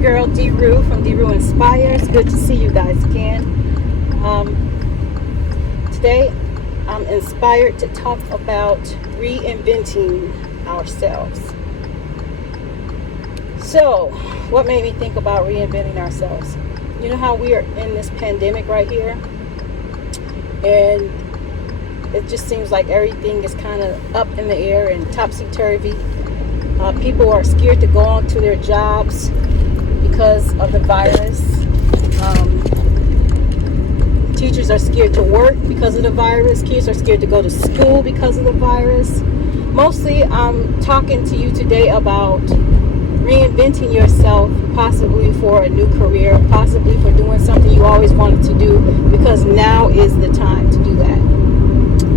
your girl D-Roo from D-Roo Inspires. Good to see you guys again. Today I'm inspired to talk about reinventing ourselves. So, what made me think about reinventing ourselves? You know how we are in this pandemic right here? And it just seems like everything is kind of up in the air and topsy-turvy. People are scared to go on to their jobs because of the virus. Teachers are scared to work because of the virus. Kids are scared to go to school because of the virus. Mostly, I'm talking to you today about reinventing yourself, possibly for a new career, possibly for doing something you always wanted to do, because now is the time to do that.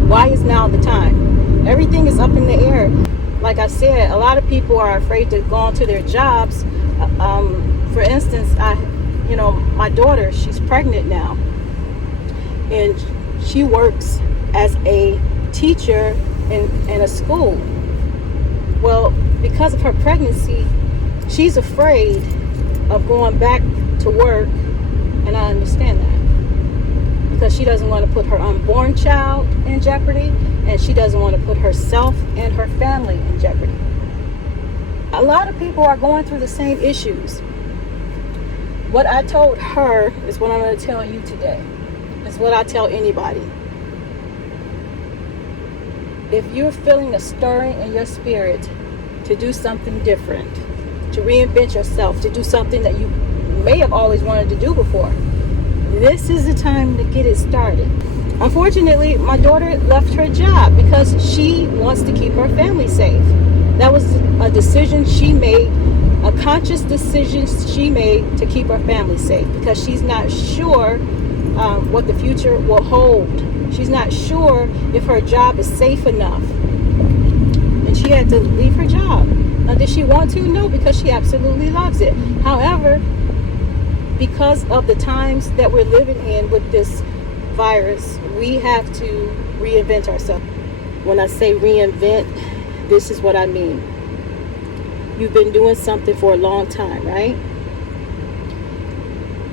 Why is now the time? Everything is up in the air. Like I said, a lot of people are afraid to go on to their jobs. For instance, my daughter, she's pregnant now, and she works as a teacher in a school. Well, because of her pregnancy, she's afraid of going back to work, and I understand that, because she doesn't want to put her unborn child in jeopardy, and she doesn't want to put herself and her family in jeopardy. A lot of people are going through the same issues. What I told her is what I'm going to tell you today. It's what I tell anybody. If you're feeling a stirring in your spirit to do something different, to reinvent yourself, to do something that you may have always wanted to do before, this is the time to get it started. Unfortunately, my daughter left her job because she wants to keep her family safe. That was a decision she made, a conscious decision she made to keep her family safe, because she's not sure what the future will hold. She's not sure if her job is safe enough. And she had to leave her job. Now, did she want to? No, because she absolutely loves it. However, because of the times that we're living in with this virus, we have to reinvent ourselves. When I say reinvent, this is what I mean. You've been doing something for a long time, right?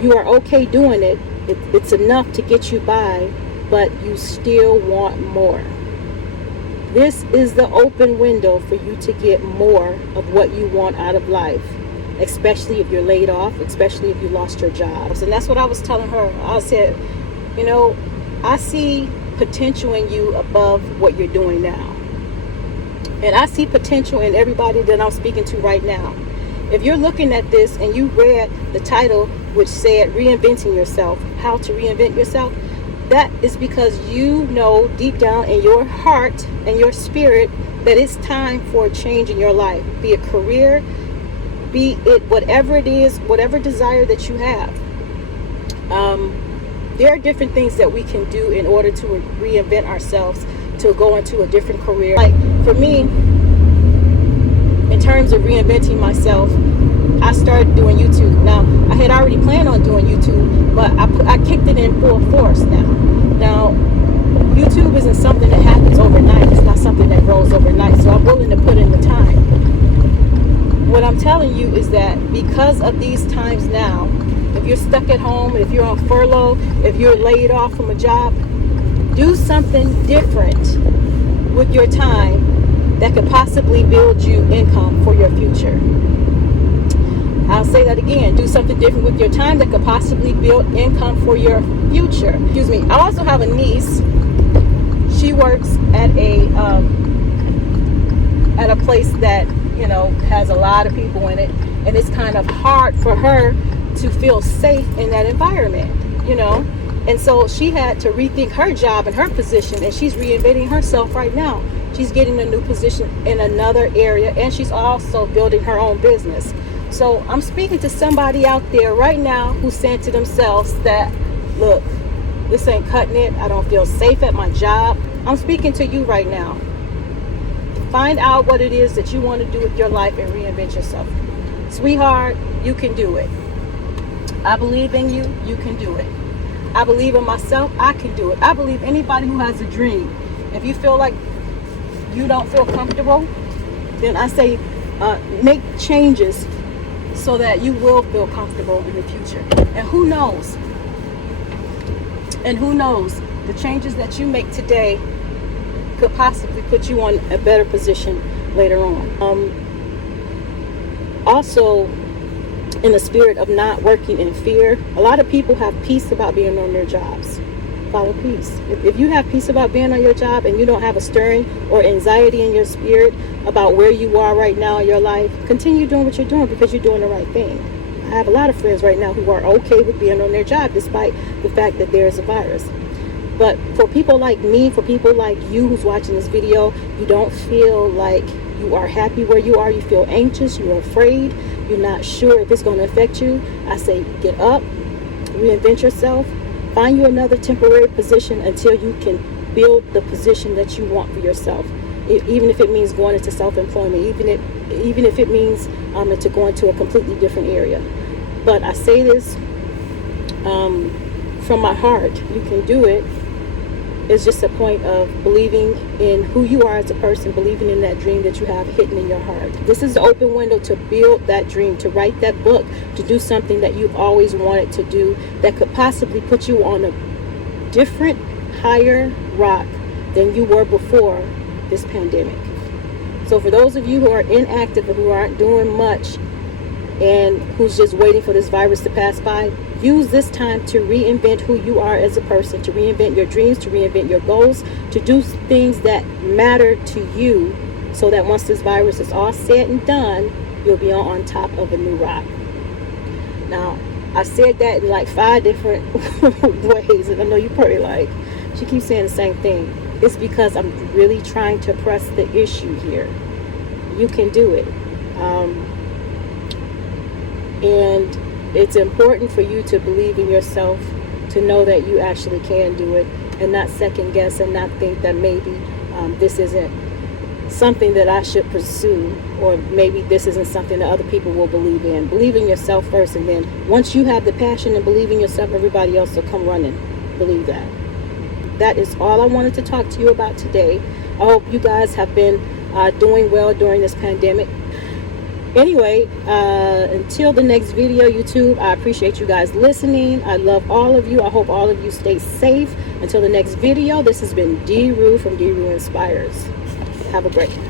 You are okay doing it. It's enough to get you by, but you still want more. This is the open window for you to get more of what you want out of life, especially if you're laid off, especially if you lost your jobs. And that's what I was telling her. I said, I see potential in you above what you're doing now. And I see potential in everybody that I'm speaking to right now. If you're looking at this and you read the title, which said Reinventing Yourself, How to Reinvent Yourself, that is because you know deep down in your heart and your spirit that it's time for a change in your life. Be it career, be it whatever it is, whatever desire that you have. There are different things that we can do in order to reinvent ourselves, to go into a different career. Like for me, in terms of reinventing myself, I started doing YouTube. Now, I had already planned on doing YouTube, but I kicked it in full force now. Now, YouTube isn't something that happens overnight. It's not something that grows overnight, so I'm willing to put in the time. What I'm telling you is that because of these times now, if you're stuck at home, if you're on furlough, if you're laid off from a job, do something different with your time that could possibly build you income for your future. I'll say that again. Do something different with your time that could possibly build income for your future. Excuse me. I also have a niece. She works at a place that, has a lot of people in it. And it's kind of hard for her to feel safe in that environment, And so she had to rethink her job and her position, and she's reinventing herself right now. She's getting a new position in another area, and she's also building her own business. So I'm speaking to somebody out there right now who's saying to themselves that, look, this ain't cutting it. I don't feel safe at my job. I'm speaking to you right now. Find out what it is that you want to do with your life and reinvent yourself. Sweetheart, you can do it. I believe in you. You can do it. I believe in myself. I can do it. I believe anybody who has a dream. If you feel like you don't feel comfortable, then I say make changes so that you will feel comfortable in the future. And who knows? The changes that you make today could possibly put you on a better position later on. Also, in the spirit of not working in fear, a lot of people have peace about being on their jobs. Follow peace. If you have peace about being on your job and you don't have a stirring or anxiety in your spirit about where you are right now in your life, continue doing what you're doing because you're doing the right thing. I have a lot of friends right now who are okay with being on their job despite the fact that there is a virus. But for people like me, for people like you who's watching this video, you don't feel like you are happy where you are. You feel anxious, you're afraid, you're not sure if it's going to affect you. I say get up, reinvent yourself, find you another temporary position until you can build the position that you want for yourself. Even if it means going into self-employment, even if it means to go into a completely different area. But I say this from my heart. You can do it. It's just a point of believing in who you are as a person, believing in that dream that you have hidden in your heart. This is the open window to build that dream, to write that book, to do something that you've always wanted to do that could possibly put you on a different, higher rock than you were before this pandemic. So for those of you who are inactive and who aren't doing much and who's just waiting for this virus to pass by, use this time to reinvent who you are as a person, to reinvent your dreams, to reinvent your goals, to do things that matter to you so that once this virus is all said and done, you'll be on top of a new rock. Now, I said that in like 5 different ways, and I know you're probably like, she keeps saying the same thing. It's because I'm really trying to press the issue here. You can do it. And it's important for you to believe in yourself, to know that you actually can do it, and not second guess and not think that maybe this isn't something that I should pursue, or maybe this isn't something that other people will believe in. Believe in yourself first, and then once you have the passion and believe in yourself, everybody else will come running. Believe that. That is all I wanted to talk to you about today. I hope you guys have been doing well during this pandemic. Anyway, until the next video, YouTube, I appreciate you guys listening. I love all of you. I hope all of you stay safe. Until the next video, this has been D. Rue from D. Rue Inspires. Have a great one.